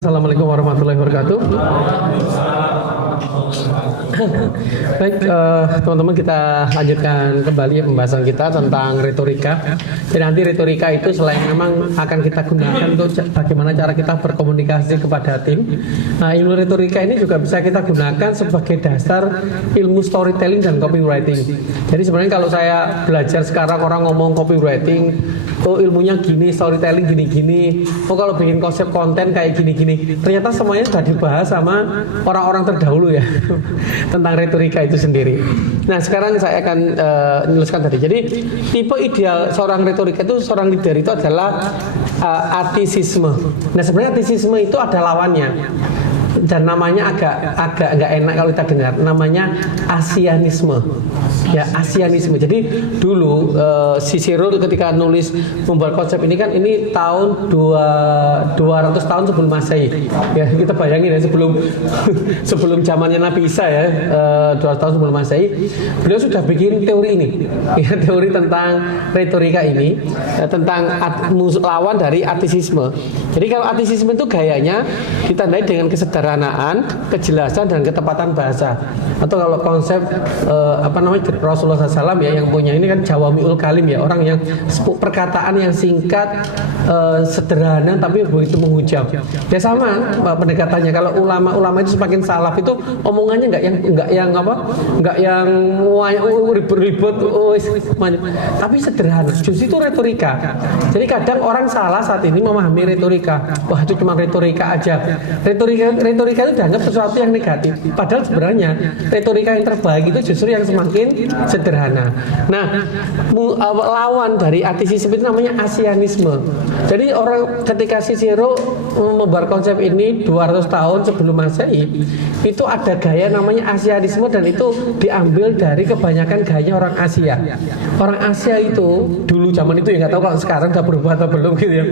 Assalamualaikum warahmatullahi wabarakatuh. Baik, teman-teman, kita lanjutkan kembali pembahasan kita tentang retorika. Jadi nanti retorika itu selain memang akan kita gunakan untuk bagaimana cara kita berkomunikasi kepada tim. Nah, ilmu retorika ini juga bisa kita gunakan sebagai dasar ilmu storytelling dan copywriting. Jadi sebenarnya kalau saya belajar sekarang orang ngomong copywriting, oh ilmunya gini, storytelling gini-gini, oh kalau bikin konsep konten kayak gini-gini, ternyata semuanya sudah dibahas sama orang-orang terdahulu ya tentang retorika itu sendiri. Nah, sekarang saya akan menuliskan tadi. Jadi tipe ideal seorang retorika itu, seorang leader itu adalah atisisme. Nah, sebenarnya atisisme itu ada lawannya. Dan namanya agak nggak enak kalau kita dengar, namanya asianisme. Ya, asianisme. Jadi dulu Cicero ketika nulis membuat konsep ini kan ini tahun 200 tahun sebelum Masehi. Ya, kita bayangin ya sebelum zamannya Nabi Isa ya, 200 tahun sebelum Masehi, beliau sudah bikin teori ini. Ya, teori tentang retorika ini, tentang lawan dari atisisme. Jadi kalau atisisme itu gayanya ditandai dengan kesederhanaan, kejelasan dan ketepatan bahasa. Atau kalau konsep Rasulullah SAW ya yang punya ini kan jawami'ul kalim ya, orang yang perkataan yang singkat, sederhana tapi begitu menghujam. Ya sama pendekatannya. Kalau ulama itu semakin salaf itu omongannya nggak yang ribut-ribut, tapi sederhana. Justru itu retorika. Jadi kadang orang salah saat ini memahami retorika. Wah, itu cuma retorika aja. Retorika itu dianggap sesuatu yang negatif. Padahal sebenarnya retorika yang terbaik itu justru yang semakin sederhana. Nah, lawan dari atisisme itu namanya asianisme. Jadi orang ketika Cicero membuat konsep ini 200 tahun sebelum Masehi, itu ada gaya namanya asianisme dan itu diambil dari kebanyakan gaya orang Asia. Orang Asia itu dulu zaman itu ya nggak tahu kalau sekarang udah berubah atau belum gitu ya.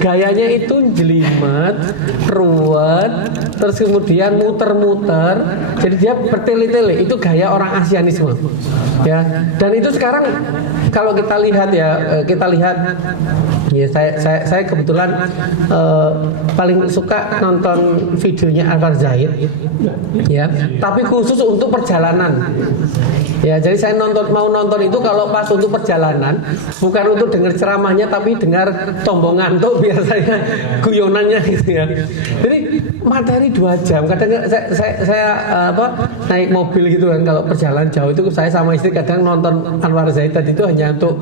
Gayanya itu jelimet, ruwet, terus kemudian muter-muter. Jadi dia bertele-tele. Itu gaya orang asianisme. Ya, dan itu sekarang kalau kita lihat ya, ya saya kebetulan paling suka nonton videonya Anwar Zaid ya, tapi khusus untuk perjalanan. Ya, jadi saya mau nonton itu kalau pas untuk perjalanan, bukan untuk dengar ceramahnya tapi dengar tombong ngantuk biasanya guyonannya gitu ya. Jadi materi 2 jam. Kadang saya naik mobil gitu kan, kalau perjalanan jauh itu saya sama istri kadang nonton Anwar Zaid tadi itu hanya untuk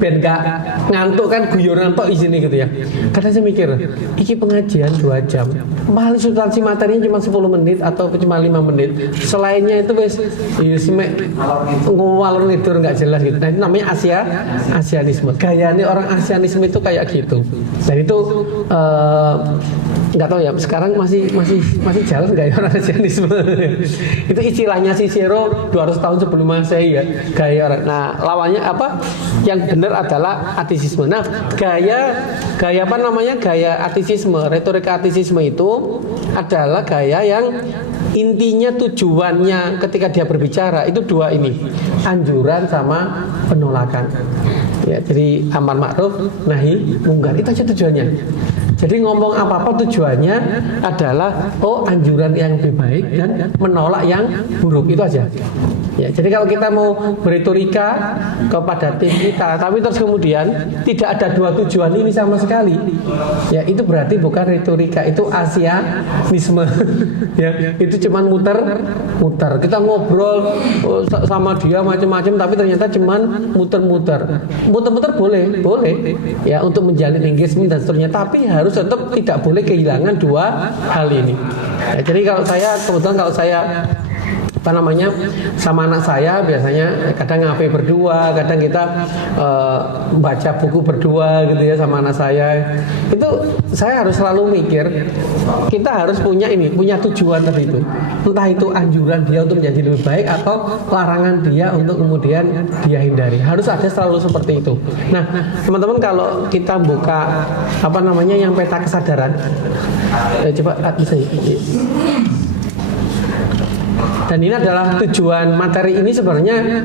ben gak ngantuk kan, guyonan tok isine gitu ya. Kadang saya mikir, iki pengajian 2 jam. Paling substansi materinya cuma 10 menit atau cuma 5 menit. Selainnya itu wis ngalor ngidur nggak jelas gitu. Nah, itu namanya asianisme. Gayanya orang asianisme itu kayak gitu. Dan itu nggak tahu ya sekarang masih jalan nggak ya orang asianisme. Itu istilahnya Cicero 200 tahun sebelum Masehi ya, gaya orang. Nah, lawannya apa? Yang benar adalah atisisme. Nah, gaya atisisme, retorika atisisme itu adalah gaya yang intinya tujuannya ketika dia berbicara itu 2 ini, anjuran sama penolakan. Ya, jadi amar ma'ruf nahi mungkar, itu aja tujuannya. Jadi ngomong apa-apa tujuannya adalah anjuran yang lebih baik dan menolak yang buruk, itu aja. Ya, jadi kalau kita mau berretorika kepada tim kita, tapi terus kemudian tidak ada 2 tujuan ini sama sekali, ya itu berarti bukan retorika, itu asianisme. Ya, itu cuman muter-muter. Kita ngobrol sama dia macam-macam, tapi ternyata cuman muter-muter. Muter-muter boleh, ya untuk menjalin engagement dan seterusnya, tapi harus tetap tidak boleh kehilangan 2 hal ini. Ya, jadi kalau saya sama anak saya biasanya kadang ngafe berdua, kadang kita baca buku berdua gitu ya sama anak saya. Itu saya harus selalu mikir, kita harus punya tujuan tertentu. Entah itu anjuran dia untuk menjadi lebih baik atau larangan dia untuk kemudian dia hindari. Harus ada selalu seperti itu. Nah, teman-teman, kalau kita buka yang peta kesadaran, coba bisa ya. Dan ini adalah tujuan materi ini sebenarnya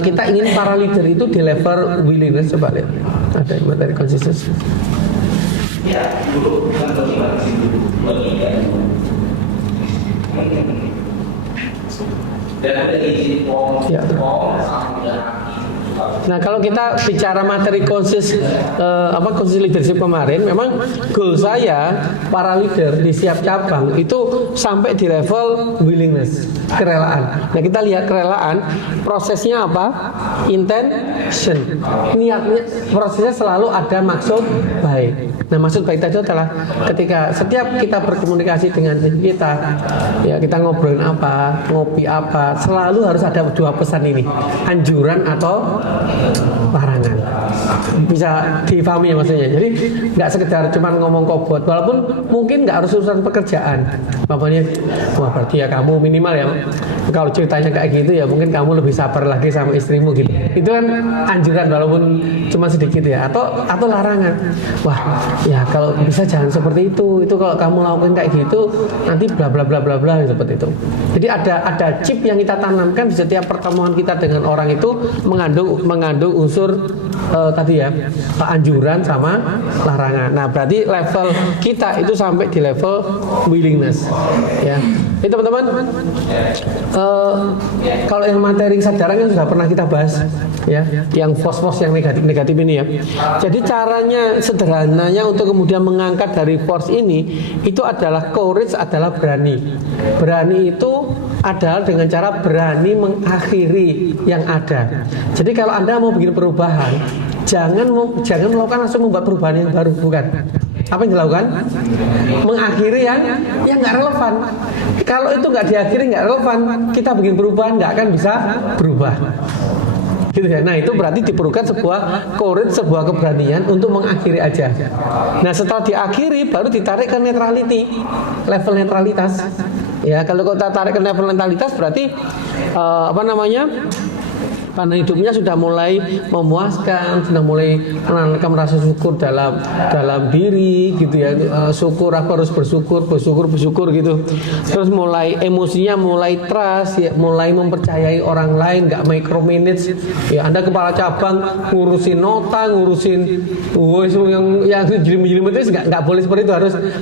kita ingin para leader itu di level willingness. Coba lihat, ada materi konsistensi. Ya. Nah, kalau kita bicara materi konsis leadership kemarin, memang goal saya para leader di setiap cabang itu sampai di level willingness, kerelaan. Nah, kita lihat kerelaan, prosesnya apa? Intention. Niatnya, prosesnya selalu ada maksud baik. Nah, maksud baik tadi adalah ketika setiap kita berkomunikasi dengan diri kita, ya kita ngobrolin apa, ngopi apa, selalu harus ada dua pesan ini, anjuran atau larangan. Bisa difahami ya maksudnya. Jadi nggak sekedar cuma ngomong kobot, walaupun mungkin nggak harus urusan pekerjaan. Bapaknya, wah berarti ya kamu minimal ya kalau ceritanya kayak gitu ya mungkin kamu lebih sabar lagi sama istrimu gitu. Itu kan anjuran walaupun cuma sedikit ya. Atau larangan. Wah ya kalau bisa jangan seperti itu. Itu kalau kamu lakukan kayak gitu nanti bla bla bla bla bla seperti itu. Jadi ada chip yang kita tanamkan di setiap pertemuan kita dengan orang itu mengandung unsur tadi ya anjuran sama larangan. Nah berarti level kita itu sampai di level willingness ya. Ini teman-teman kalau yang materi kesadaran kan sudah pernah kita bahas ya, yang force yang negatif ini ya. Jadi caranya sederhananya untuk kemudian mengangkat dari force ini itu adalah courage, adalah berani. Berani itu adalah dengan cara berani mengakhiri yang ada. Jadi kalau Anda mau bikin perubahan, jangan melakukan langsung membuat perubahan yang baru, bukan. Apa yang dilakukan? Mengakhiri yang nggak relevan. Kalau itu nggak diakhiri, nggak relevan, kita bikin perubahan nggak akan bisa berubah. Gitu ya. Nah itu berarti diperlukan sebuah courage, sebuah keberanian untuk mengakhiri aja. Nah setelah diakhiri baru ditarik ke neutrality, level netralitas. Ya kalau kita tarik ke level netralitas berarti karena hidupnya sudah mulai memuaskan, sudah mulai menanamkan rasa syukur dalam diri gitu ya. Syukur, aku harus bersyukur gitu. Terus mulai emosinya mulai trust ya, mulai mempercayai orang lain, nggak micromanage. Ya Anda kepala cabang ngurusin nota, ngurusin yang jelimet itu nggak boleh seperti itu,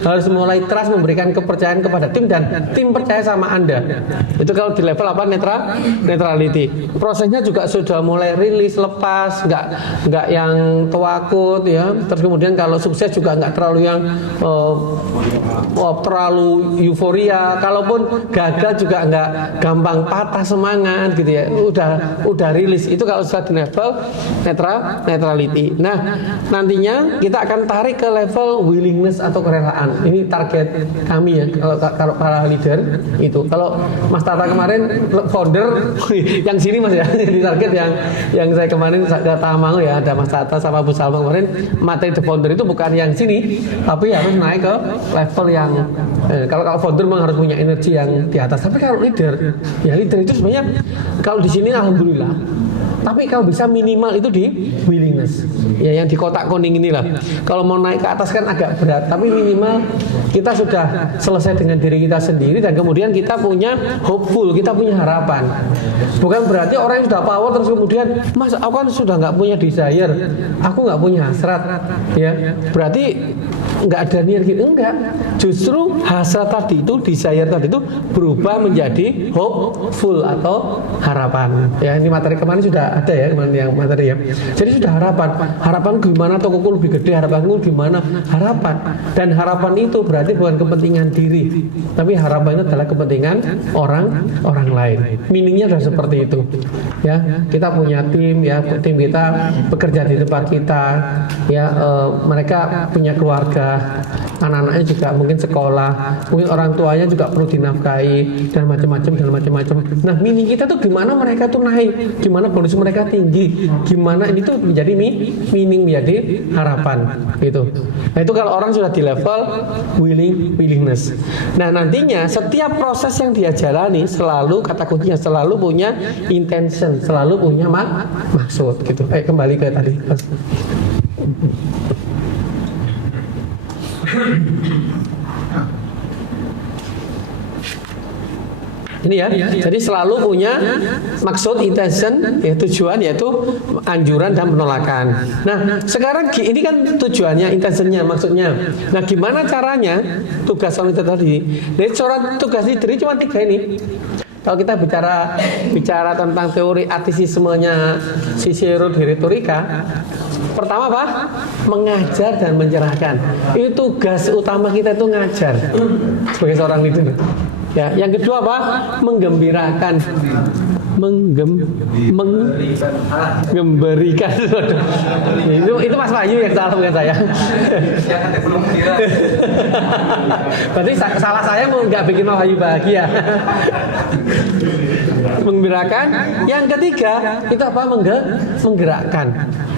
harus mulai trust, memberikan kepercayaan kepada tim dan tim percaya sama Anda. Itu kalau di level apa? Neutrality. Prosesnya juga sudah mulai rilis, lepas, nggak yang tawakut ya. Terus kemudian kalau sukses juga nggak terlalu yang terlalu euforia. Kalaupun gagal juga nggak gampang patah semangat gitu ya. Udah rilis. Itu kalau sudah di level neutrality. Nah nantinya kita akan tarik ke level willingness atau kerelaan. Ini target kami ya kalau para leader itu. Kalau Mas Tata kemarin founder yang sini Mas ya. Target yang saya kemarin ke Tamango ya, ada Mas Tata sama Bu Salma kemarin, materi the founder itu bukan yang sini, tapi harus naik ke level yang kalau founder memang harus punya energi yang di atas. Tapi kalau leader itu sebenarnya kalau di sini alhamdulillah. Tapi kalau bisa minimal itu di willingness. Ya yang di kotak kuning inilah. Kalau mau naik ke atas kan agak berat, tapi minimal kita sudah selesai dengan diri kita sendiri dan kemudian kita punya hopeful, kita punya harapan. Bukan berarti orang yang sudah power terus kemudian, Mas, aku kan sudah nggak punya desire, aku nggak punya hasrat, ya. Berarti nggak ada niat gitu, enggak. Justru hasrat tadi itu, desire tadi itu berubah menjadi hopeful atau harapan. Ya ini materi kemarin sudah ada ya kemarin yang materi ya. Jadi sudah harapan gimana tokoku lebih gede, harapanku gimana, harapan. Dan harapan itu berarti bukan kepentingan diri, tapi harapan itu adalah kepentingan orang lain. Meaningnya adalah seperti itu. Ya kita punya tim ya, tim kita bekerja di tempat kita. Ya mereka punya keluarga, anak-anaknya juga mungkin sekolah, mungkin orang tuanya juga perlu dinafkahi dan macam-macam. Nah meaning kita tuh gimana mereka tuh naik, gimana bonus mereka tinggi, gimana ini tuh menjadi meaning, menjadi harapan gitu. Nah itu kalau orang sudah di level willingness. Nah nantinya setiap proses yang dia jalani selalu kata kuncinya selalu punya intention, selalu punya maksud gitu. Kembali ke tadi Mas. Ini ya, jadi selalu punya maksud, intention, ya tujuan, yaitu anjuran dan penolakan. Nah, sekarang ini kan tujuannya, intentionnya, maksudnya. Nah, gimana caranya tugas itu tadi? Jadi tugas leader cuma 3 ini. Kalau kita bicara tentang teori artisismenya Cicero di retorika, pertama apa? Mengajar dan mencerahkan. Itu tugas utama kita, itu ngajar sebagai seorang leader. Ya, yang kedua apa? Menggembirakan, menggembirikan. itu Mas Wahyu yang salah, bukan saya. Berarti salah saya mau nggak bikin Mas Wahyu bahagia. Menggembirakan. Yang ketiga itu apa? Menggerakkan.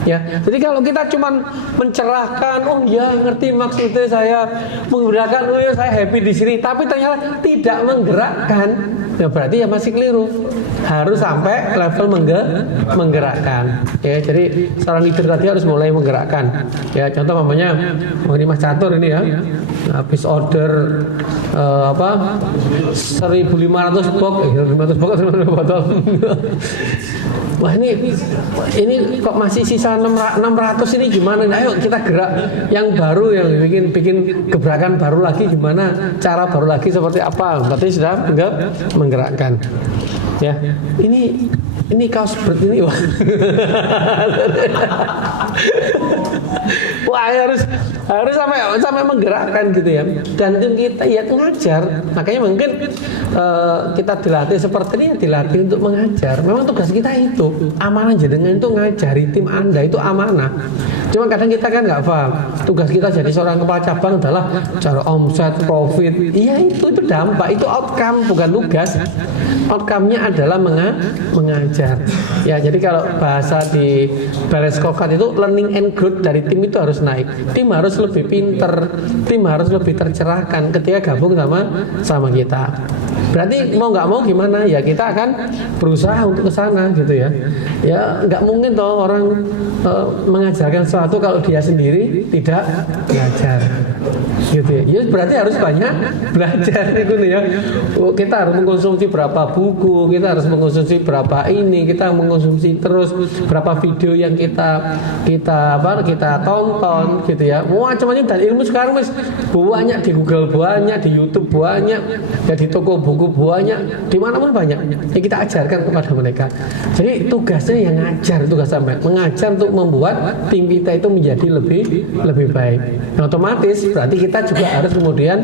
Ya, jadi kalau kita cuma mencerahkan, oh ya ngerti maksudnya, saya menggerakkan, oh ya saya happy di sini, tapi ternyata tidak menggerakkan, ya berarti ya masih keliru. Harus sampai level menggerakkan. Ya, jadi seorang leader tadi harus mulai menggerakkan. Ya, contoh namanya ini Mas Catur ini ya, habis order 1.500 box, 500 box botol. Wah ini kok masih sisa 600 ini gimana? Nah, ayo kita gerak yang baru, yang bikin gebrakan baru lagi, gimana? Cara baru lagi seperti apa? Berarti sudah menggerakkan. Ya, ini kaos seperti ini, wah. Wah, harus sampai menggerakkan gitu ya. Dan tim kita ya ngajar. Makanya mungkin kita dilatih seperti ini, dilatih untuk mengajar. Memang tugas kita itu amanah, jenengan itu ngajari tim Anda itu amanah. Cuma kadang kita kan nggak paham. Tugas kita jadi seorang kepala cabang adalah cara omset, profit. Iya, itu dampak, itu outcome, bukan tugas. Outcome-nya adalah mengajar. Ya, jadi kalau bahasa di Bereskokat itu learning and growth dari tim itu harus naik. Tim harus lebih pinter, tim harus lebih tercerahkan ketika gabung sama kita. Berarti mau nggak mau gimana ya, kita akan berusaha untuk ke sana gitu ya. Ya nggak mungkin toh orang mengajarkan sesuatu kalau dia sendiri tidak belajar gitu ya. Ya berarti harus banyak belajar itu nih ya. Kita harus mengkonsumsi berapa buku, kita harus mengkonsumsi berapa ini, kita mengkonsumsi terus berapa video yang kita tonton gitu ya. Macam-macam, dan ilmu sekarang banyak di Google, banyak di YouTube, banyak ya, di toko buku banyak, di mana pun banyak. Yang kita ajarkan kepada mereka. Jadi tugasnya yang ngajar, tugas sampai mengajar untuk membuat tim kita itu menjadi lebih baik. Nah, otomatis berarti kita juga harus kemudian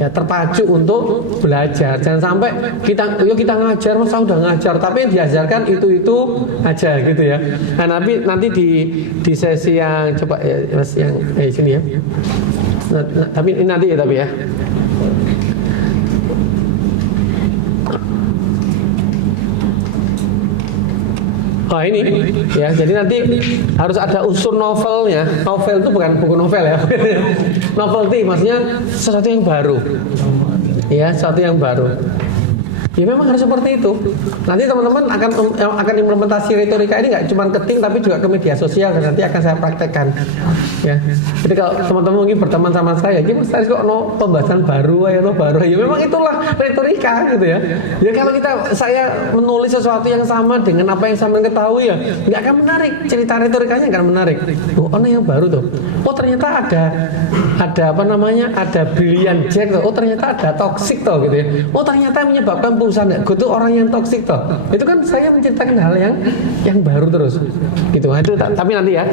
ya terpacu untuk belajar. Jangan sampai kita ngajar, masa udah ngajar, tapi yang diajarkan itu aja gitu ya. Nah, nanti di sesi yang coba ya, Mas, yang sini ya. Nah, tapi ini nanti ya, tapi ya. Oh ini ya, jadi nanti harus ada unsur novelnya. Novel itu bukan buku novel ya. Novelty maksudnya sesuatu yang baru. Ya, sesuatu yang baru. Ya memang harus seperti itu. Nanti teman-teman akan implementasi retorika ini nggak cuma ke tim, tapi juga ke media sosial, dan nanti akan saya praktekkan. Ya. Jadi kalau teman-teman mungkin berteman sama saya, jadi Mas kok pembahasan baru ya, ya memang itulah retorika gitu ya. Ya kalau saya menulis sesuatu yang sama dengan apa yang saya ketahui ya, nggak akan menarik. Cerita retorikanya nggak menarik. Oh, yang baru tuh. Oh ternyata ada ada brilliant jack tuh. Oh ternyata ada toxic tuh gitu ya. Oh ternyata menyebabkan perusahaan gue tuh orang yang toksik toh. Itu kan saya menceritakan hal yang baru terus gitu. Nah, itu tapi nanti ya,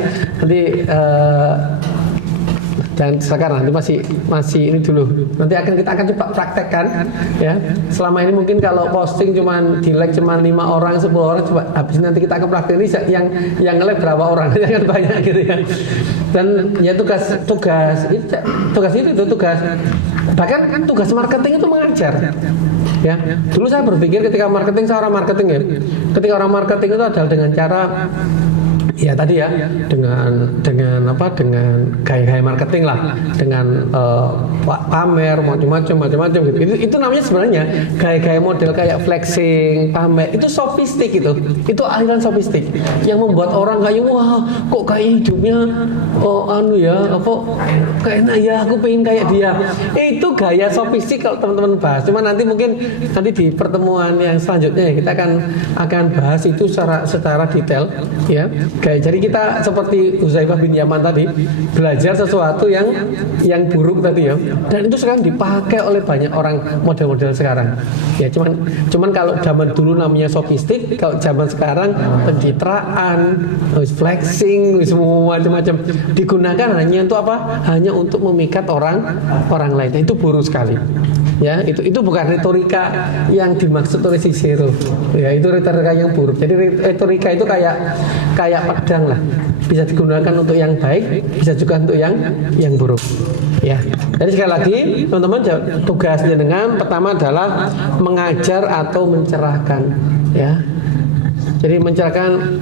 dan sekarang nanti masih ini dulu. Nanti kita akan coba praktekkan ya. Selama ini mungkin kalau posting cuman di like cuman 5 orang, 10 orang, coba habis nanti kita akan praktek ini yang nge-like berapa orang, jangan banyak gitu ya. Dan ya tugas bahkan tugas marketing itu mengajar. Ya, dulu saya berpikir ketika marketing, saya orang marketing ya. Ketika orang marketing itu adalah dengan cara ya tadi ya dengan apa, dengan gaya-gaya marketing lah, dengan pamer macam-macam gitu. Itu namanya sebenarnya gaya-gaya model kayak flexing, pamer, itu sofistik, itu aliran sofistik yang membuat orang kayak wah kok kayak hidupnya anu ya apa kayak enak ya, aku pengen kayak dia. Itu gaya sofistik kalau teman-teman bahas. Cuma nanti mungkin di pertemuan yang selanjutnya kita akan bahas itu secara detail ya. Jadi kita seperti Huzaifah bin Yaman tadi belajar sesuatu yang buruk tadi ya, dan itu sekarang dipakai oleh banyak orang model-model sekarang ya. Cuman kalau zaman dulu namanya sofistik, kalau zaman sekarang pencitraan, flexing, semua macam-macam digunakan hanya untuk apa? Hanya untuk memikat orang lain. Nah, itu buruk sekali. Ya, itu bukan retorika yang dimaksud oleh Cicero. Ya, itu retorika yang buruk. Jadi retorika itu kayak pedang lah. Bisa digunakan untuk yang baik, bisa juga untuk yang buruk. Ya. Jadi sekali lagi, teman-teman, tugasnya dengan pertama adalah mengajar atau mencerahkan, ya. Jadi mencerahkan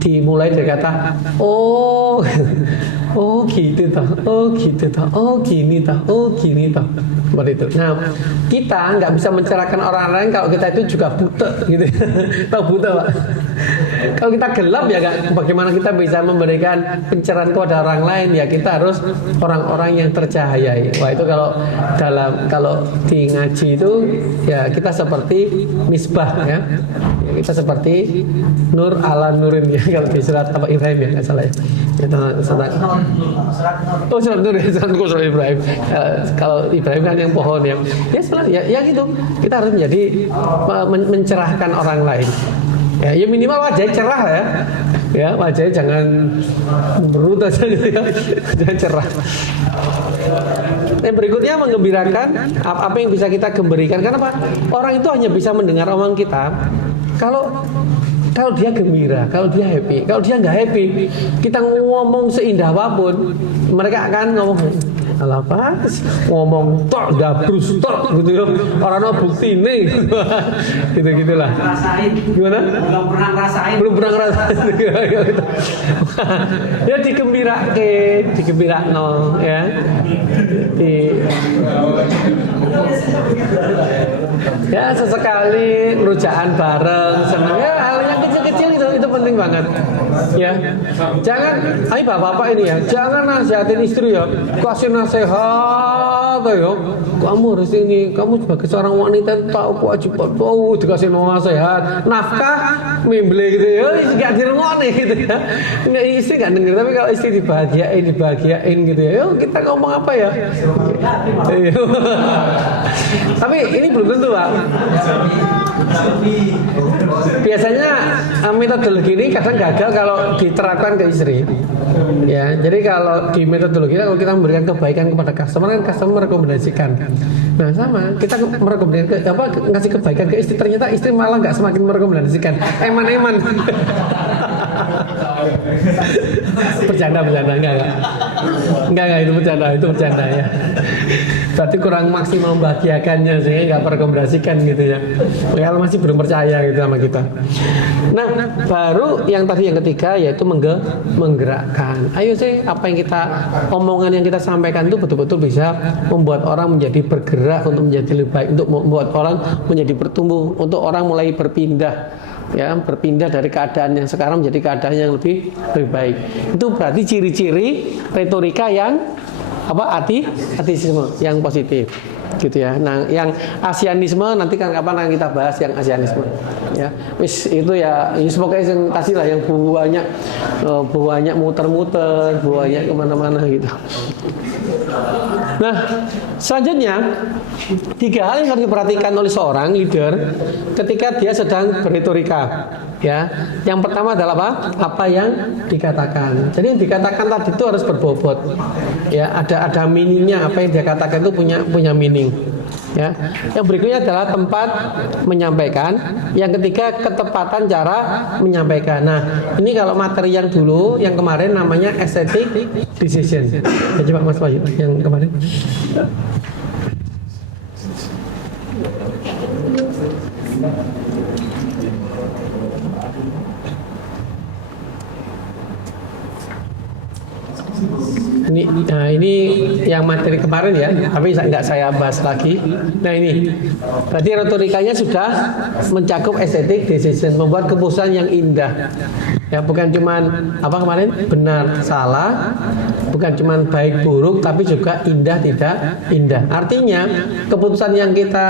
dimulai dari kata oh gitu toh, oh gitu toh, oh gini toh, oh gini toh, seperti itu. Nah, kita nggak bisa mencerahkan orang lain kalau kita itu juga buta gitu. Tahu buta, Pak? Kalau kita gelap ya bagaimana kita bisa memberikan pencerahan kepada orang lain? Ya kita harus orang-orang yang tercahayai. Wah, itu kalau di ngaji itu ya kita seperti misbah ya. Kita seperti nur ala nurin ya, kalau di surat apa Ibrahim ya, nggak salah ya. Surat nur ya, surat Ibrahim. Kalau Ibrahim kan yang pohon ya. Ya gitu. Kita harus mencerahkan orang lain. Ya minimal wajahnya cerah ya. Ya, wajahnya jangan berut aja gitu ya. Jangan cerah. Yang berikutnya menggembirakan, apa yang bisa kita gembirikan. Kenapa? Orang itu hanya bisa mendengar omongan kita kalau dia gembira, kalau dia happy. Kalau dia nggak happy, kita ngomong seindah apapun, mereka akan ngomong apa? Ngomong tok, dabrus tok gitu ya. Orang bukti nih, gitu-gitulah. Gimana? Belum pernah ngerasain. Ya digembirakan ya. Ya sesekali rujaan bareng, senang ya, hal yang kecil-kecil itu penting banget. Ya, jangan, ayo bapak-bapak ini ya, jangan nasihatin istri ya, kasih nasihat ya, kamu harus ini, kamu sebagai seorang wanita tahu kewajiban, tahu dikasih nasihat, nafkah, memble gitu ya, nggak dirungokne gitu ya, nggak, istri nggak denger, tapi kalau istri dibahagiain gitu ya, yuk kita ngomong apa ya, tapi ini belum tentu Pak. Biasanya metodologi ini kadang gagal kalau diterapkan ke istri. Ya, jadi kalau di metodologi kalau kita memberikan kebaikan kepada customer, kan customer merekomendasikan. Nah sama, kita merekomendasikan ngasih kebaikan ke istri, ternyata istri malah nggak semakin merekomendasikan, eman-eman. Bercanda enggak itu bercanda ya. Berarti kurang maksimal membahagiakannya sehingga nggak merekomendasikan gitu ya. Kalau masih belum percaya gitu sama kita. Nah, baru yang ketiga yaitu menggerakkan. Ayo sih, apa yang omongan yang kita sampaikan itu betul-betul bisa membuat orang menjadi bergerak untuk menjadi lebih baik, untuk membuat orang menjadi bertumbuh, untuk orang mulai berpindah dari keadaan yang sekarang menjadi keadaan yang lebih baik. Itu berarti ciri-ciri retorika yang ateisme yang positif gitu ya. Nah, yang Asianisme nanti kapan akan kita bahas yang Asianisme ya. Itu ya semoga yang kasih lah yang buahnya muter-muter, buahnya kemana-mana gitu. Nah, selanjutnya 3 hal yang harus diperhatikan oleh seorang leader ketika dia sedang berretorika. Ya, yang pertama adalah apa yang dikatakan. Jadi yang dikatakan tadi itu harus berbobot. Ya, ada meaningnya, apa yang dia katakan itu punya meaning. Ya, yang berikutnya adalah tempat menyampaikan. Yang ketiga ketepatan cara menyampaikan. Nah, ini kalau materi yang dulu, yang kemarin namanya aesthetic decision. Ya, coba Mas Bayu yang kemarin. ini yang materi kemarin ya, tapi nggak saya bahas lagi. Nah ini, berarti retorikanya sudah mencakup aesthetic decision, membuat keputusan yang indah. Ya bukan cuman apa kemarin benar salah, bukan cuman baik buruk, tapi juga indah tidak indah. Artinya keputusan yang kita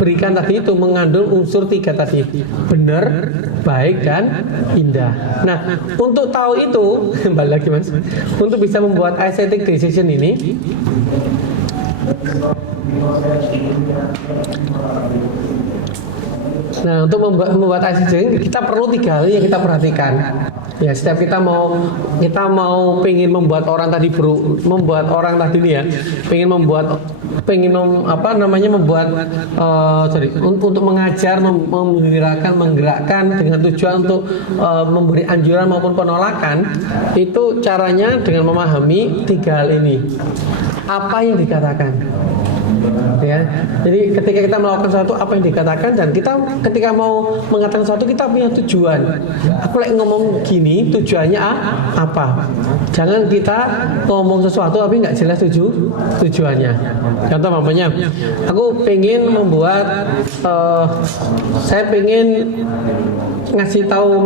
berikan tadi itu mengandung unsur 3 tadi, benar, baik dan indah. Nah untuk tahu itu, kembali lagi mas, untuk bisa membuat aesthetic decision ini, nah untuk membuat aesthetic kita perlu 3 hal yang kita perhatikan. Ya setiap kita mau pengen membuat orang tadi membuat orang tadi ini ya, untuk mengajar, menggerakkan dengan tujuan untuk memberi anjuran maupun penolakan, itu caranya dengan memahami 3 hal ini. Apa yang dikatakan? Ya, jadi ketika kita melakukan sesuatu apa yang dikatakan, dan kita ketika mau mengatakan sesuatu kita punya tujuan. Aku lagi ngomong gini tujuannya apa? Jangan kita ngomong sesuatu tapi nggak jelas tujuannya. Contoh mamanya, aku pengen membuat, saya pengen ngasih tahu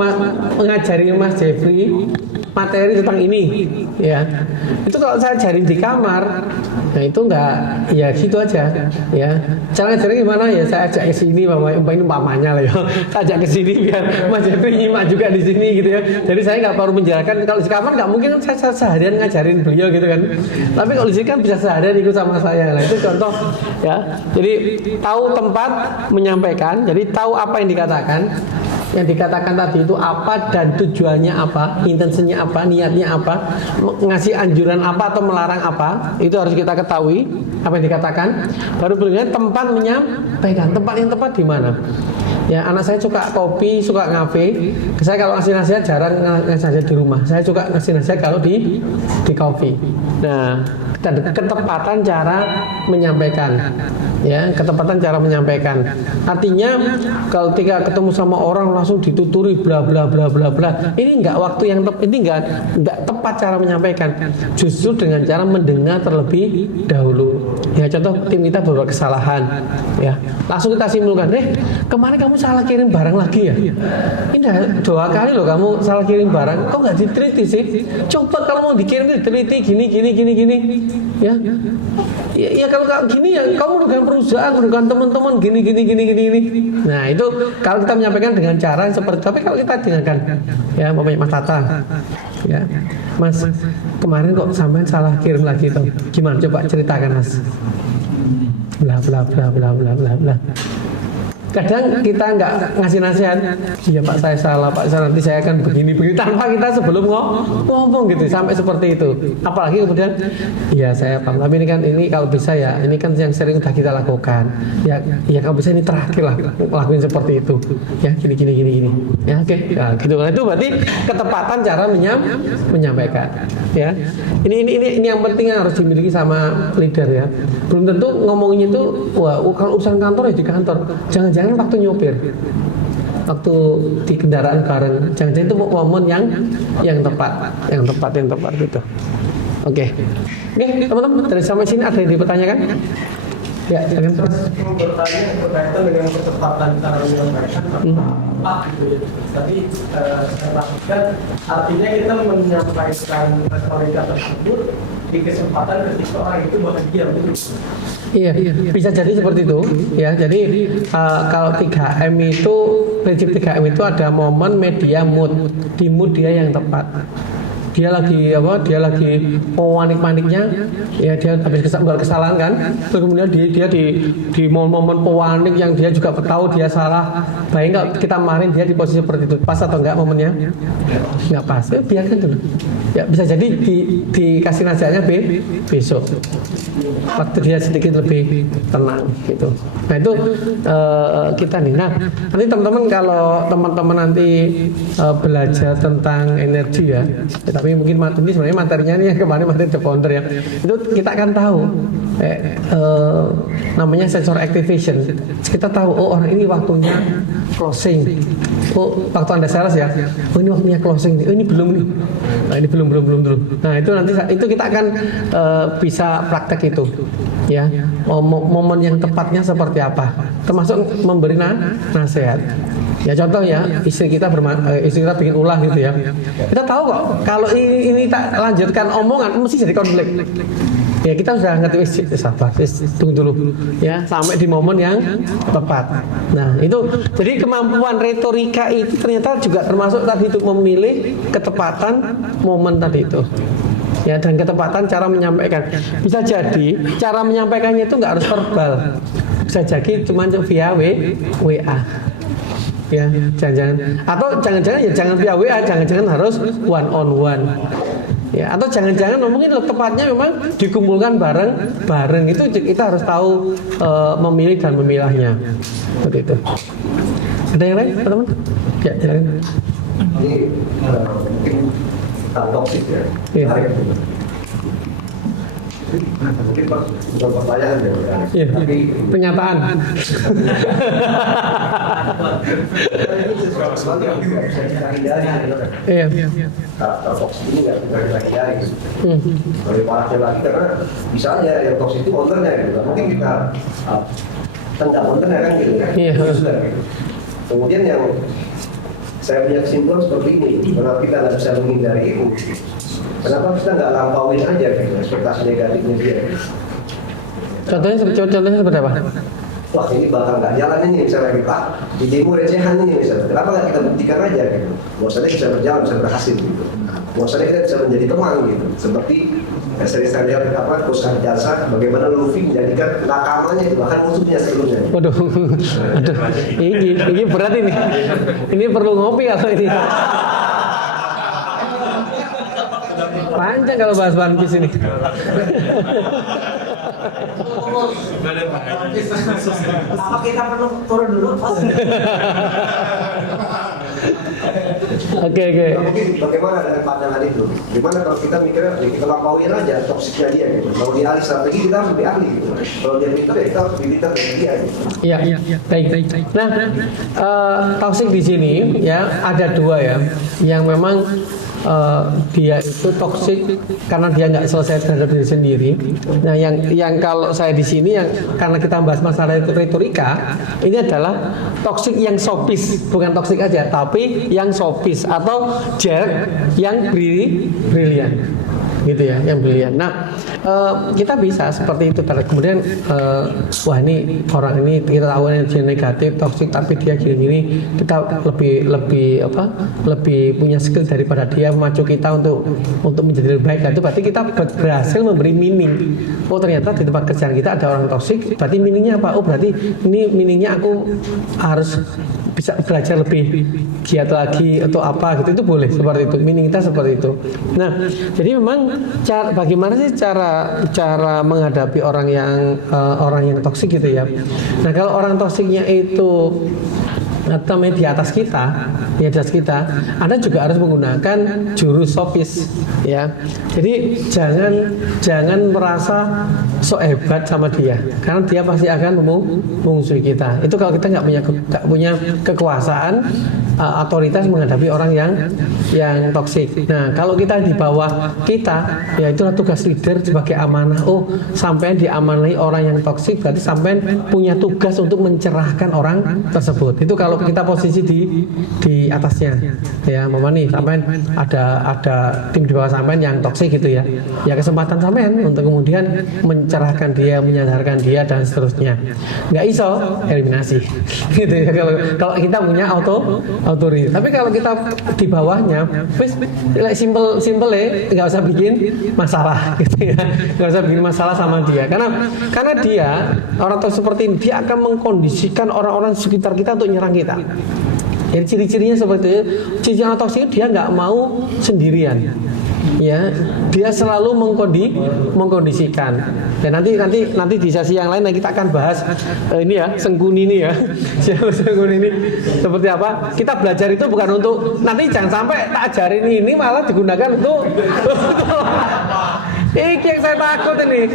mengajari Mas Jeffrey materi tentang ini, ya. Itu kalau saya ajarin di kamar, nah itu enggak, ya gitu aja, ya. Cara ngajarin gimana ya? Saya ajak ke sini, umpamanya lah ya. Saya ajak ke sini biar Mas Jeffrey nyimak juga di sini gitu ya. Jadi saya nggak perlu menjelaskan. Kalau di kamar nggak mungkin saya seharian ngajarin beliau gitu kan. Tapi kalau di sini kan bisa seharian ikut sama saya. Nah itu contoh, ya. Jadi tahu tempat menyampaikan, jadi tahu apa yang dikatakan. Yang dikatakan tadi itu apa dan tujuannya apa, intensinya apa, niatnya apa, ngasih anjuran apa atau melarang apa, itu harus kita ketahui apa yang dikatakan. Baru berikutnya tempat menyampaikan, tempat yang tepat di mana. Ya, anak saya suka kopi, suka ngafe. Saya kalau ngasih nasihat jarang ngasih nasihat di rumah. Saya suka ngasih nasihat kalau di kopi. Nah, ketepatan cara menyampaikan, ya, ketepatan cara menyampaikan. Artinya kalau ketika ketemu sama orang langsung dituturi bla bla bla bla bla, ini enggak waktu yang ini enggak tepat cara menyampaikan. Justru dengan cara mendengar terlebih dahulu. Ya, contoh tim kita berbuat kesalahan, ya, langsung kita simpulkan, kemarin kamu salah kirim barang lagi ya? Ini 2 kali loh kamu salah kirim barang, kok nggak diteliti sih? Coba kalau mau dikirim diteliti gini. Ya kalau gini ya kamu merugikan perusahaan, merugikan teman-teman gini. Nah itu kalau kita menyampaikan dengan cara seperti itu. Tapi kalau kita dengarkan, ya Mas Tata, ya Mas kemarin kok sampai salah kirim lagi tuh, gimana coba ceritakan Mas, bla bla bla bla bla bla bla. Kadang kita nggak ngasih nasihat, iya Pak saya salah Pak, nanti saya akan begini tanpa kita sebelum ngomong gitu, sampai seperti itu. Apalagi kemudian, iya saya paham, tapi ini kalau bisa ya, ini kan yang sering udah kita lakukan. Ya kalau bisa ini terakhir lah lakuin seperti itu. Ya gini. Ya oke. Nah, gitu. Nah, itu berarti ketepatan cara menyampaikan. Ya ini yang penting yang harus dimiliki sama leader ya. Belum tentu ngomongnya itu, kalau urusan kantor ya di kantor. Jangan waktu nyopir, waktu di kendaraan bareng, jangan-jangan itu momen yang tepat gitu. Oke, teman-teman dari sampai sini ada yang dipertanyakan? Ya, jangan terus. Bertanya berkaitan dengan percepatan cara menyampaikan apa gitu ya. Tadi saya lakukan, artinya kita menyampaikan retorika tersebut di kesempatan ketika orang itu bahagia begitu. Iya, bisa jadi seperti itu. Ya, jadi kalau 3M itu, prinsip 3M itu ada momen, media, mood. Di mood dia yang tepat. Dia lagi panik-paniknya, ya dia habis kesalahan kan, terus kemudian dia di momen panik yang dia juga tahu dia salah. Baik nggak kita kemarin dia di posisi seperti itu, pas atau enggak momennya? Nggak pas, ya biarkan dulu. Ya bisa jadi dikasih nasihatnya besok, waktu dia sedikit lebih tenang gitu. Nah itu kita nih. Nah nanti teman-teman kalau teman-teman nanti belajar tentang energi ya, tapi mungkin ini sebenarnya materinya ini yang kemarin materi The Founder ya, itu kita akan tahu namanya sensor activation. Kita tahu oh orang ini waktunya closing. Oh waktu Anda sales ya. Oh ini waktunya closing. Oh ini belum nih. Nah, ini belum. Nah itu nanti itu kita akan bisa praktek itu. Ya, momen yang tepatnya seperti apa? Termasuk memberi nasihat. Ya contoh ya, istri kita bikin ulah gitu ya. Kita tahu kok kalau ini tak lanjutkan omongan mesti jadi konflik. Ya kita sudah ngerti sabar, tunggu dulu ya sampai di momen yang tepat. Nah itu jadi kemampuan retorika itu ternyata juga termasuk tadi itu memilih ketepatan momen tadi itu. Ya dan ketepatan cara menyampaikan. Bisa jadi cara menyampaikannya itu nggak harus verbal, bisa jadi cuma via WA. Ya jangan-jangan atau jangan-jangan ya jangan via WA, jangan-jangan harus one on one. Ya, atau jangan-jangan mungkin tepatnya memang dikumpulkan bareng itu kita harus tahu memilih dan memilahnya. Seperti itu. Ada yang lain, teman-teman? Ya, silakan. Ini mungkin toksik ya. Iya. Mungkin bukan pertanyaan ya. Iya. Tapi Pernyataan. ini sesuatu yang juga bisa kita hindari. Iya. Karakter toksik ini nggak bisa kita hindari. Lebih parahnya lagi karena misalnya yang toksik itu kontennya gitu. Mungkin kita tendang kontennya kan gitu. Iya. Sudah, gitu. Kemudian yang saya punya kesimpulan seperti ini, kenapa kita nggak bisa menghindari itu? Kenapa kita nggak lampauin aja gitu, ekspektasi negatifnya dia? Contohnya seperti apa? Wah ini bakal nggak jalan ini misalnya gitu, di demo recehan ini misalnya, kenapa nggak kita buktikan aja gitu? Bahwasanya bisa berjalan, bisa berhasil gitu. Bahwasanya kita bisa menjadi teman gitu, seperti sering saya lihat perusahaan jasa, bagaimana Luffy menjadikan nakamannya itu bahkan musuhnya sebelumnya. Waduh, aduh, ini berat ini. Ini perlu ngopi kalau ini. Panjang kalau bahas One Piece ini. Apa kita perlu turun dulu? Oke. Nah, mungkin bagaimana dengan pandangan itu? Gimana kalau kita mikirnya, ya kita lampauin aja toksiknya dia gitu. Kalau dia ahli strategi, kita harus lebih ahli gitu. Kalau dia pintar, ya kita harus lebih pintar dari dia gitu. Iya, baik. Nah, toksik di sini ya ada dua ya, yang memang dia itu toksik karena dia nggak selesai terhadap diri sendiri. Nah, yang kalau saya di sini yang karena kita bahas masalah retorika, ini adalah toksik yang sofis, bukan toksik aja, tapi yang sofis atau Jack yang brilian, gitu ya, yang brilian. Nah, kita bisa seperti itu. Kemudian, wah ini orang ini kita tahu dia negatif, toksik, tapi dia gini-gini, kita lebih punya skill daripada dia, memacu kita untuk menjadi lebih baik. Nah, itu berarti kita berhasil memberi meaning. Oh ternyata di tempat kerjaan kita ada orang toksik, berarti meaningnya apa? Oh berarti ini meaningnya aku harus bisa belajar lebih giat lagi atau apa gitu, itu boleh seperti itu, meaning kita seperti itu. Nah jadi memang bagaimana sih cara menghadapi orang yang toksik gitu ya. Nah kalau orang toksiknya itu atau di atas kita, Anda juga harus menggunakan jurus sofis, ya. Jadi jangan merasa so hebat sama dia, karena dia pasti akan mengmusuhi kita. Itu kalau kita nggak punya kekuasaan, otoritas menghadapi orang yang toksik. Nah, kalau kita di bawah kita, ya itulah tugas leader sebagai amanah. Oh, sampai diamanahi orang yang toksik, berarti sampai punya tugas untuk mencerahkan orang tersebut. Itu kalau kita posisi di atasnya, ya, mama nih, sampai ada tim di bawah sampai yang toksik gitu ya. Ya kesempatan sampai untuk kemudian mencerahkan dia, menyadarkan dia dan seterusnya. Nggak iso eliminasi, gitu ya. Kalau kita punya authority. Tapi kalau kita di bawahnya, simple nggak usah bikin masalah, gitu ya. Nggak usah bikin masalah sama dia, karena dia orang toksik seperti ini, dia akan mengkondisikan orang-orang sekitar kita untuk nyerang kita. Jadi ciri-cirinya seperti itu. Ciri orang toksik dia nggak mau sendirian. Ya, dia selalu mengkondisikan. Dan nanti di sesi yang lain kita akan bahas ini ya, Sengkuni ini ya. Sengkuni ini seperti apa? Kita belajar itu bukan untuk nanti jangan sampai tak ajarin ini malah digunakan untuk Iki yang saya takut ini.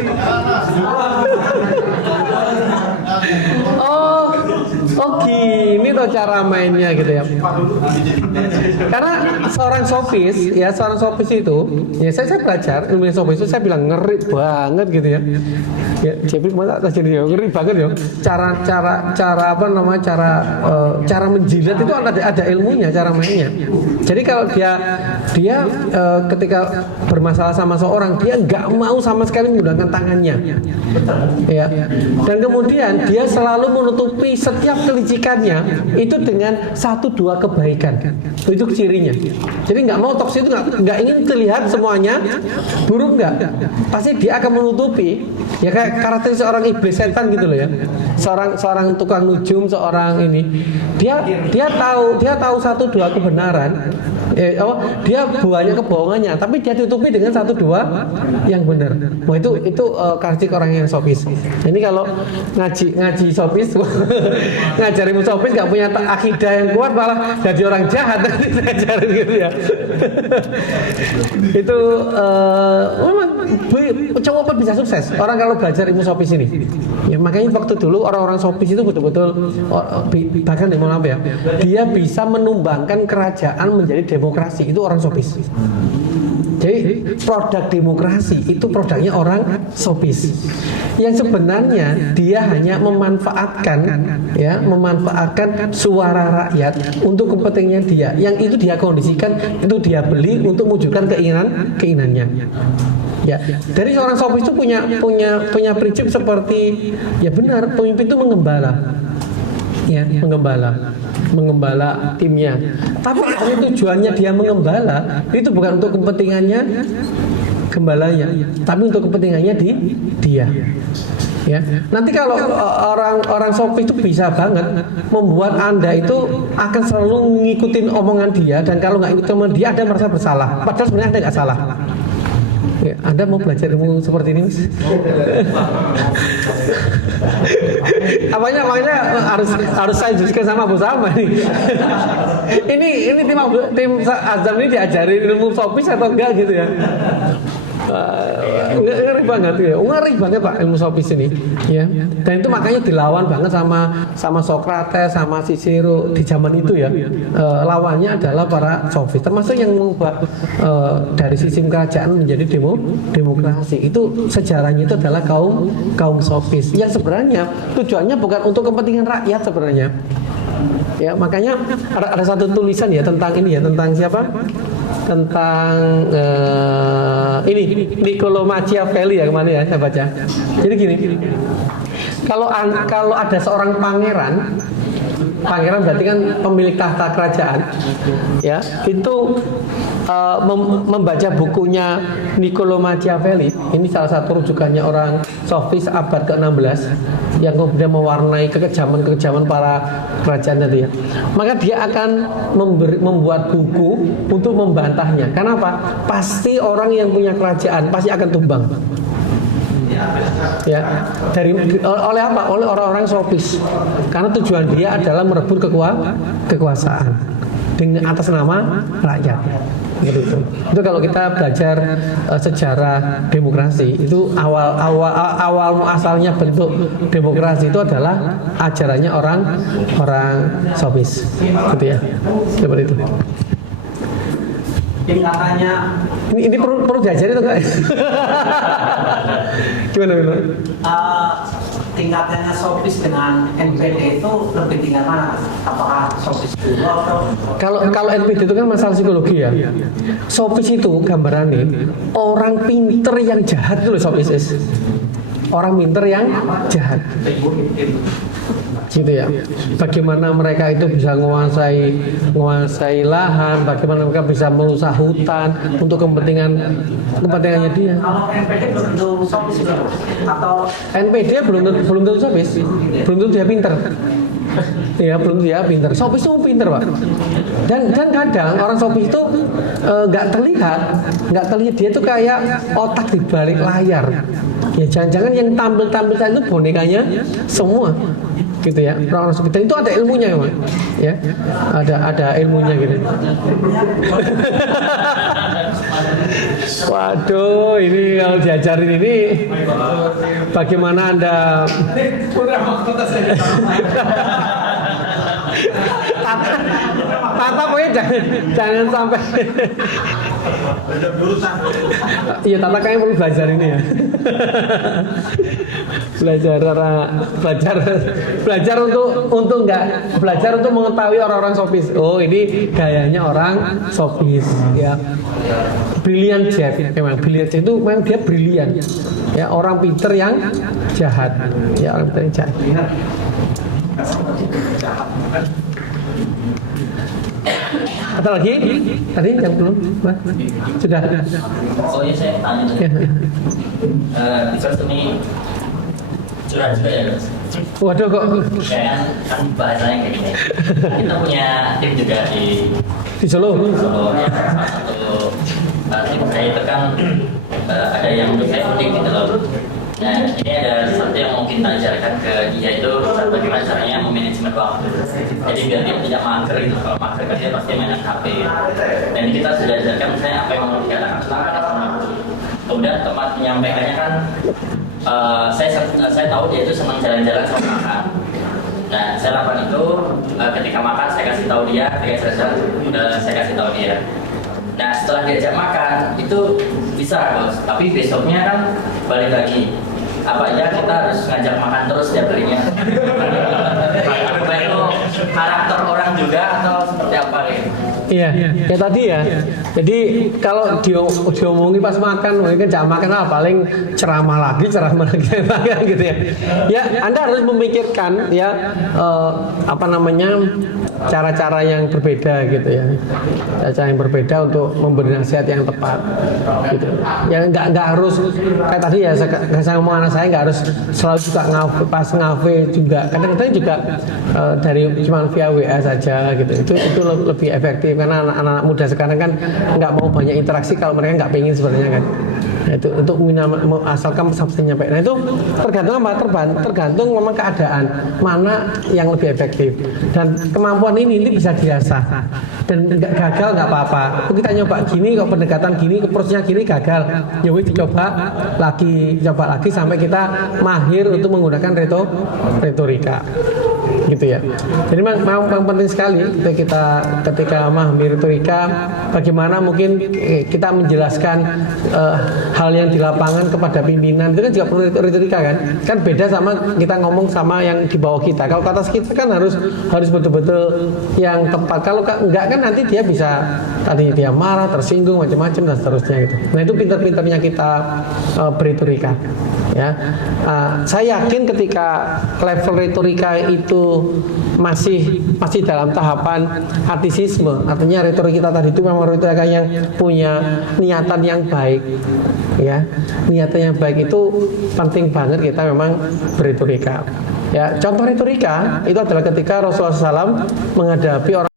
Oh gini tuh cara mainnya gitu ya. Karena seorang sofis itu, ya saya belajar ilmu sofis itu saya bilang ngeri banget gitu ya. Ya, Jeffrey masa tak jadi ngeri banget ya. Cara apa namanya cara menjilat itu ada ilmunya cara mainnya. Jadi kalau dia ketika bermasalah sama seorang dia nggak mau sama sekali menggunakan tangannya, ya. Dan kemudian dia selalu menutupi setiap kelicikannya itu dengan 1-2 kebaikan. Itu cirinya. Jadi nggak mau toks itu nggak ingin terlihat semuanya buruk nggak. Pasti dia akan menutupi. Ya kayak karakter seorang iblis setan gitu loh ya. Seorang tukang nujum, seorang ini dia tahu 1-2 kebenaran. Dia banyak kebohongannya, tapi dia tutupi dengan 1-2 yang benar. Wah itu karakter orang yang sofis. Ini kalau ngaji sofis, ngajar ilmu sofis nggak punya akidah yang kuat malah jadi orang jahat nanti ngajarin gitu ya. Itu memang coba bisa sukses orang kalau belajar ilmu sofis ini. Ya, makanya waktu dulu orang-orang sofis itu betul-betul bahkan apa ya, dia bisa menumbangkan kerajaan menjadi demokrasi. Itu orang sofis. Jadi produk demokrasi itu produknya orang sofis. Yang sebenarnya dia hanya memanfaatkan suara rakyat untuk kepentingan dia. Yang itu dia kondisikan, itu dia beli untuk mewujudkan keinginannya. Ya, dari seorang sofis itu punya prinsip seperti ya benar, pemimpin itu mengembala. Ya, mengembala timnya. Tapi kalau tujuannya dia mengembala, itu bukan untuk kepentingannya gembalanya, tapi untuk kepentingannya dia. Ya. Nanti kalau orang sofis itu bisa banget membuat Anda itu akan selalu ngikutin omongan dia, dan kalau nggak ngikutin omongan dia, Anda merasa bersalah. Padahal sebenarnya Anda nggak salah. Ya, Anda mau belajar ilmu seperti ini, Mas? Apanya harus saya diskusikan sama Bu Sama nih. ini tim Azam ini diajarin ilmu sofis atau enggak gitu ya? Ngeri banget Pak ilmu sofis ini, ya. Dan itu makanya dilawan banget sama Sokrates, sama Cicero di zaman itu ya. Lawannya adalah para sofis, termasuk yang mengubah dari sistem kerajaan menjadi demokrasi. Itu sejarahnya itu adalah kaum sofis yang sebenarnya tujuannya bukan untuk kepentingan rakyat sebenarnya. Ya, makanya ada satu tulisan ya tentang ini ya, tentang siapa? Tentang ini Niccolo Machiavelli ya, kemana ya saya baca. Jadi gini, kalau ada seorang pangeran berarti kan pemilik tahta kerajaan, ya, itu membaca bukunya Niccolo Machiavelli. Ini salah satu rujukannya orang sofis abad ke-16 yang kemudian mewarnai kekejaman para kerajaan tadi ya. Maka dia akan membuat buku untuk membantahnya. Kenapa? Pasti orang yang punya kerajaan pasti akan tumbang. Ya, oleh apa? Oleh orang-orang sofis. Karena tujuan dia adalah merebut kekuasaan dengan atas nama rakyat. Gitu. Itu kalau kita belajar sejarah demokrasi, itu awal muasalnya bentuk demokrasi itu adalah ajarannya orang sofis, gitu ya. Seperti itu. Tingkatannya ini perlu diajari atau enggak? Gimana? Tingkatannya sofis dengan NPD itu lebih tingkat mana? Apakah sofis dulu atau? Kalau NPD itu kan masalah psikologi ya. Sofis itu gambarannya orang pinter yang jahat itu loh sofis. Orang pinter yang jahat. Gitu ya. Bagaimana mereka itu bisa menguasai lahan, bagaimana mereka bisa merusak hutan untuk kepentingannya dia. Kalau NPD belum tentu sofis atau NPD belum tentu sofis, belum tentu dia pinter. Ya, belum dia pinter. Sofis itu pinter, Pak. Dan kadang orang sofis itu nggak terlihat dia itu kayak otak di balik layar. Ya, jangan-jangan yang tampil itu bonekanya semua. gitu ya. Orang-orang sofi dan itu ada ilmunya memang, ya. Ada ilmunya gitu. Waduh, ini kalau diajarin ini bagaimana Anda Tata pokoknya jangan sampai. Iya, Tata kayaknya perlu belajar ini ya. belajar untuk mengetahui orang-orang sofis. Oh, ini gayanya orang sofis ya. Brilliant jet, memang brilliant jet itu memang dia brilian. Ya, orang pinter yang jahat. Ya, orang pinter yang jahat. Ada lagi? Tadi yang belum? Sudah. Oh iya, saya tanya tadi. First ini curhat juga ya, Mas? Waduh, kok Kan bahasanya kayak gini. Kita punya tim juga di Solo. Solo ya, salah satu tim saya itu kan ada yang untuk saya penting gitu loh. Nah, ini ada sesuatu yang mau kita ajarkan ke dia itu bagaimana caranya memanajemen waktu. Jadi biar dia tidak mager gitu. Kalau mager kan dia pasti main HP. Dan ini kita sudah ajarkan misalnya apa yang mau dikatakan tentang manajemen waktu. Kemudian tempat menyampaikannya kan saya tahu dia itu senang jalan-jalan sama makan. Nah, saya lakukan itu ketika makan saya kasih tahu dia, ketika jalan saya kasih tahu dia. Nah, setelah diajak makan itu bisa bos, tapi besoknya kan balik lagi. Apa ya kita harus ngajak makan terus setiap harinya? Apa itu karakter orang juga atau seperti apa gitu? Iya, ya tadi ya. Jadi kalau diomongin pas makan, mungkin jangan makan paling ceramah lagi gitu ya. Ya, Anda harus memikirkan ya apa namanya cara-cara yang berbeda gitu ya. Cara yang berbeda untuk memberi nasihat yang tepat. Gitu. Yang nggak harus kayak tadi ya saya ngomong anak saya nggak harus selalu juga pas ngafe juga. Kadang-kadang juga dari cuma via WA saja gitu. Itu lebih efektif karena anak-anak muda sekarang kan nggak mau banyak interaksi kalau mereka nggak pengen sebenarnya kan. Nah, itu untuk asalkan pesan-pesannya baik. Nah itu tergantung apa? Tergantung memang keadaan mana yang lebih efektif dan kemampuan ini bisa diasah dan nggak gagal nggak apa-apa. Kita nyoba gini kok pendekatan gini, approach-nya gini gagal. Ya wis coba lagi sampai kita mahir untuk menggunakan retorika. Gitu ya. Jadi memang penting sekali ketika memahami retorika bagaimana mungkin kita menjelaskan hal yang di lapangan kepada pimpinan itu kan juga perlu retorika kan beda sama kita ngomong sama yang di bawah kita. Kalau kata kita kan harus betul-betul yang tepat. Kalau enggak kan nanti dia bisa tadi dia marah, tersinggung macam-macam dan seterusnya gitu. Nah itu pintar-pintarnya kita berretorika. Ya, saya yakin ketika level retorika itu masih dalam tahapan artisisme, artinya retorika kita tadi itu memang retorika yang punya niatan yang baik, ya, niatan yang baik itu penting banget kita memang berretorika. Ya, contoh retorika itu adalah ketika Rasulullah SAW menghadapi orang